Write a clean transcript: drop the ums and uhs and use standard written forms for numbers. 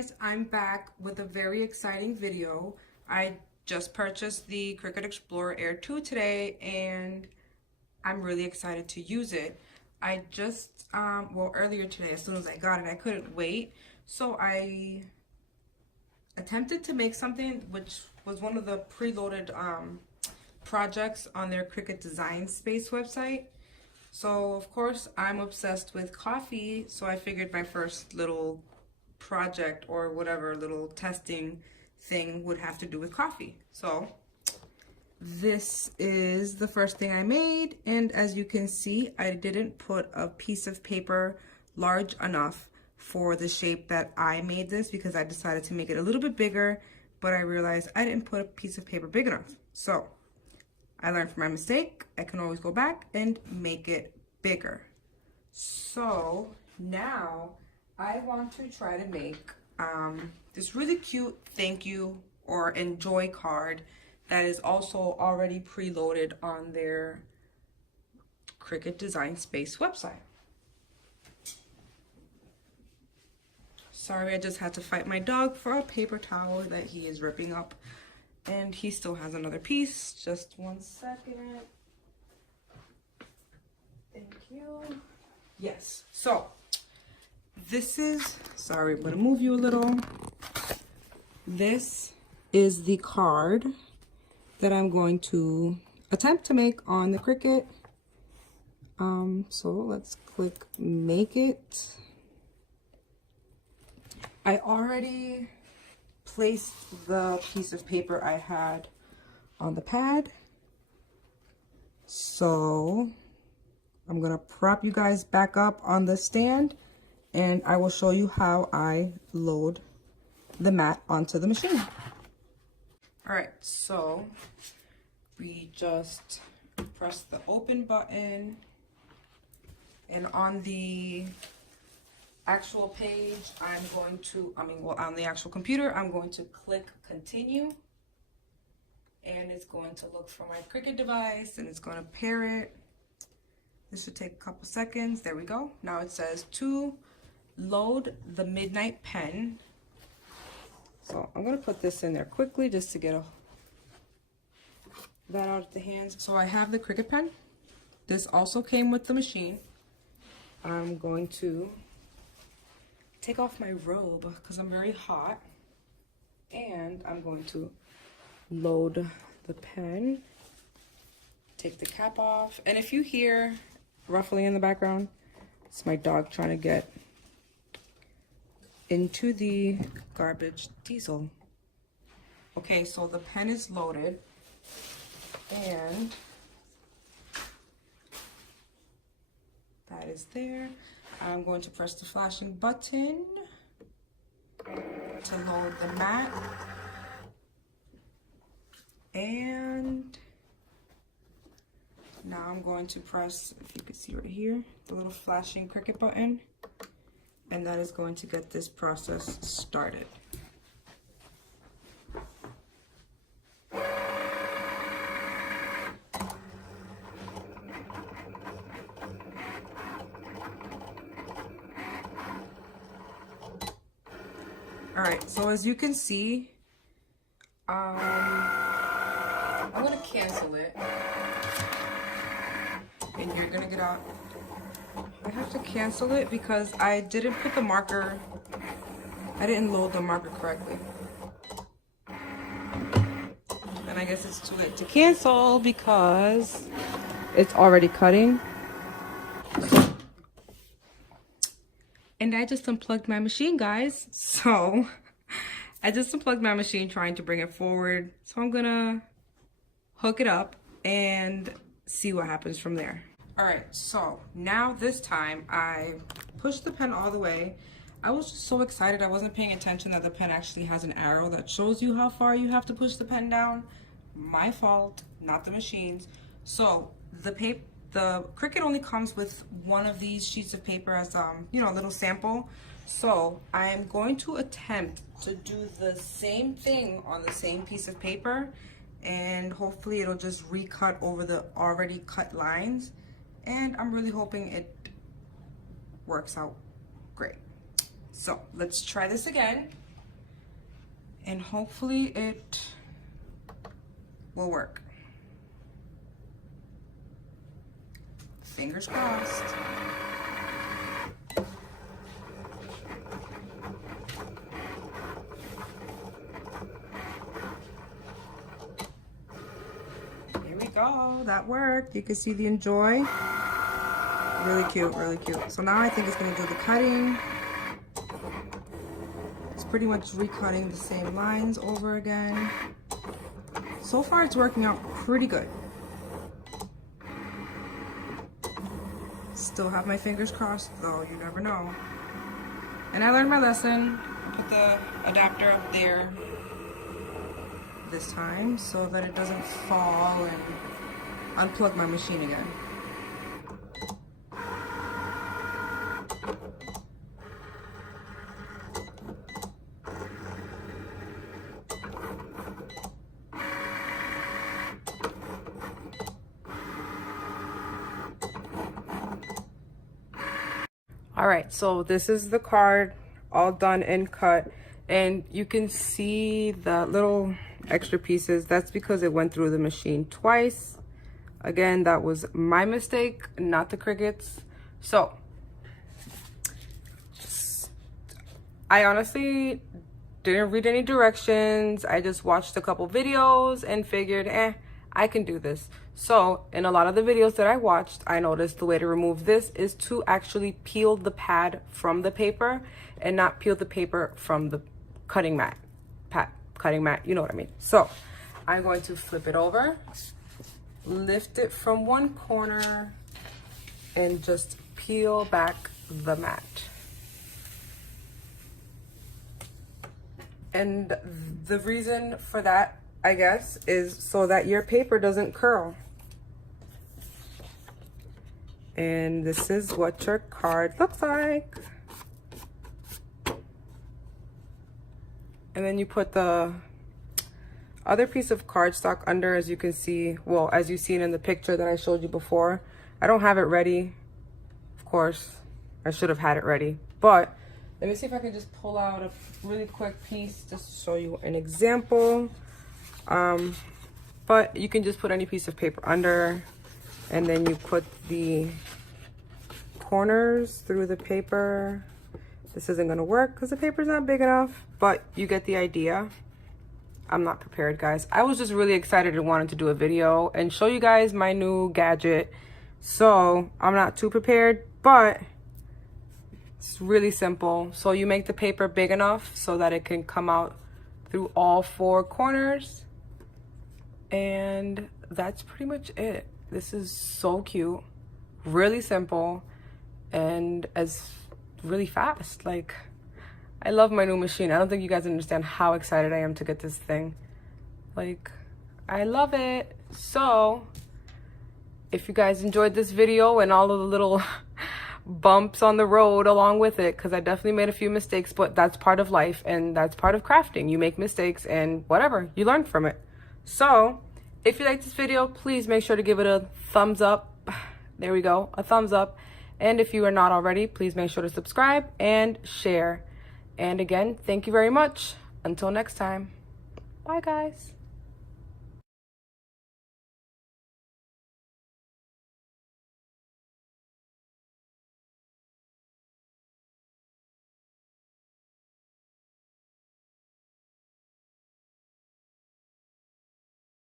guys, I'm back with a very exciting video. I just purchased the Cricut Explorer Air 2 today and I'm really excited to use it. I just, well, earlier today, as soon as I got it, I couldn't wait. So I attempted to make something which was one of the preloaded projects on their Cricut Design Space website. So of course I'm obsessed with coffee, so I figured my first little project or whatever little testing thing would have to do with coffee. So this is the first thing I made, and as you can see, I didn't put a piece of paper large enough for the shape that I made this because I decided to make it a little bit bigger, but I realized I didn't put a piece of paper big enough. So I learned from my mistake. I can always go back and make it bigger. So now I want to try to make this really cute thank you or enjoy card that is also already preloaded on their Cricut Design Space website. Sorry, I just had to fight my dog for a paper towel that he is ripping up. And he still has another piece. Just 1 second. Thank you. Yes. So this is, sorry, I'm going to move you a little. This is the card that I'm going to attempt to make on the Cricut. So let's click make it. I already placed the piece of paper I had on the pad. So I'm gonna prop you guys back up on the stand and I will show you how I load the mat onto the machine. All right, so we just press the open button, and on the actual page, I'm going to, on the actual computer, I'm going to click continue, and it's going to look for my Cricut device and it's going to pair it. This should take a couple seconds. There we go. Now it says to load the midnight pen. So I'm going to put this in there quickly just to get that out of the hands. So I have the Cricut pen. This also came with the machine. I'm going to take off my robe because I'm very hot, and I'm going to load the pen, take the cap off, and if you hear ruffling in the background, it's my dog trying to get into the garbage diesel. Okay, so the pen is loaded, and that is there. I'm going to press the flashing button to load the mat. And now I'm going to press, if you can see right here, the little flashing Cricut button. And that is going to get this process started. All right, so as you can see, I'm gonna cancel it, and you're gonna get out. I have to cancel it because I didn't put the marker, I didn't load the marker correctly. And I guess it's too late to cancel because it's already cutting. And I just unplugged my machine, guys. So I just unplugged my machine trying to bring it forward. So I'm gonna hook it up and see what happens from there. All right, so now this time I pushed the pen all the way. I was just so excited. I wasn't paying attention that the pen actually has an arrow that shows you how far you have to push the pen down. My fault, not the machine's. So the Cricut only comes with one of these sheets of paper as you know, a little sample. So I'm going to attempt to do the same thing on the same piece of paper, and hopefully it'll just recut over the already cut lines. And I'm really hoping it works out great. So let's try this again. and hopefully it will work. Fingers crossed. Here we go, that worked. You can see the Enjoy. Really cute, really cute. So now I think it's gonna do the cutting. It's pretty much recutting the same lines over again. So far it's working out pretty good. Still have my fingers crossed though, you never know. And I learned my lesson. I put the adapter up there this time so that it doesn't fall and unplug my machine again. All right, so this is the card all done and cut, and you can see the little extra pieces. That's because it went through the machine twice. Again, that was my mistake, not the Cricut's. So I honestly didn't read any directions. I just watched a couple videos and figured, I can do this. So in a lot of the videos that I watched, I noticed the way to remove this is to actually peel the pad from the paper and not peel the paper from the cutting mat. Cutting mat, you know what I mean. So I'm going to flip it over, lift it from one corner, and just peel back the mat. And the reason for that, I guess, is so that your paper doesn't curl. And this is what your card looks like. And then you put the other piece of cardstock under, as you can see, well, as you've seen in the picture that I showed you before. I don't have it ready. Of course, I should have had it ready. But let me see if I can just pull out a really quick piece just to show you an example. But you can just put any piece of paper under, and then you put the corners through the paper. This isn't gonna work because the paper's not big enough, but you get the idea. I'm not prepared, guys. I was just really excited and wanted to do a video and show you guys my new gadget. So I'm not too prepared, but it's really simple. So you make the paper big enough so that it can come out through all four corners. And that's pretty much it. This is so cute, really simple, and as really fast. Like, I love my new machine. I don't think you guys understand how excited I am to get this thing. Like, I love it. So if you guys enjoyed this video and all of the little bumps on the road along with it, because I definitely made a few mistakes, but that's part of life and that's part of crafting. You make mistakes and whatever, you learn from it. So if you like this video, please make sure to give it a thumbs up. There we go, a thumbs up. And if you are not already, please make sure to subscribe and share. And again, thank you very much. Until next time. Bye, guys.